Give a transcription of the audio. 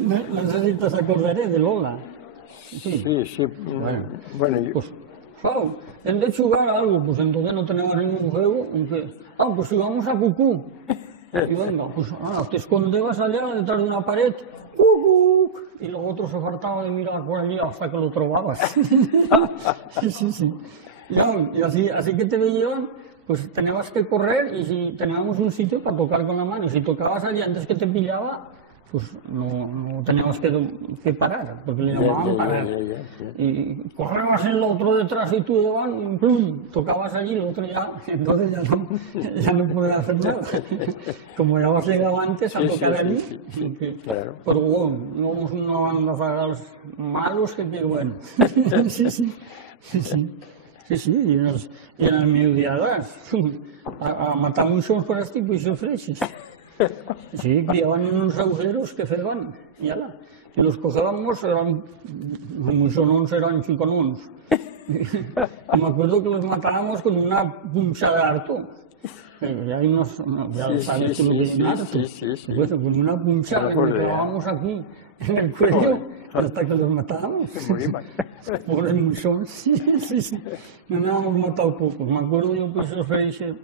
No sé si te acordaré de Lola. Sí. Bueno, Pues, claro, en vez de jugar a algo, pues entonces no tenemos ningún juego. Pues jugamos a cucú. Y venga, pues te escondebas allá detrás de una pared, ¡cucú! Y luego otro se faltaba de mirar por allí hasta que lo trovabas. Sí. Y así que te veían, pues tenías que correr y si teníamos un sitio para tocar con la mano, y si tocabas allí antes que te pillaba, pues no teníamos que parar, porque le llamaban parar. Y correbas el otro detrás y tú debajo, plum, tocabas allí, el otro ya, entonces ya no podías hacer nada. Como ya habías llegado antes a tocar allí, claro. Pero bueno, somos una banda zagals malos que bueno. Sí, y en las mediadas, a matar muchos por este tipo y sofreches. Sí, criaban en unos agujeros que fervan, y ala. Y los cogíamos, eran muchos, eran chiconones. Me acuerdo que los matábamos con una puncha de harto. Ya sabes que lo que es un harto. Pues con una puncha que le clavábamos aquí en el cuello hasta que los matábamos. Pobres muchones, sí. No nos hemos matado pocos. Me acuerdo yo que esos reyes,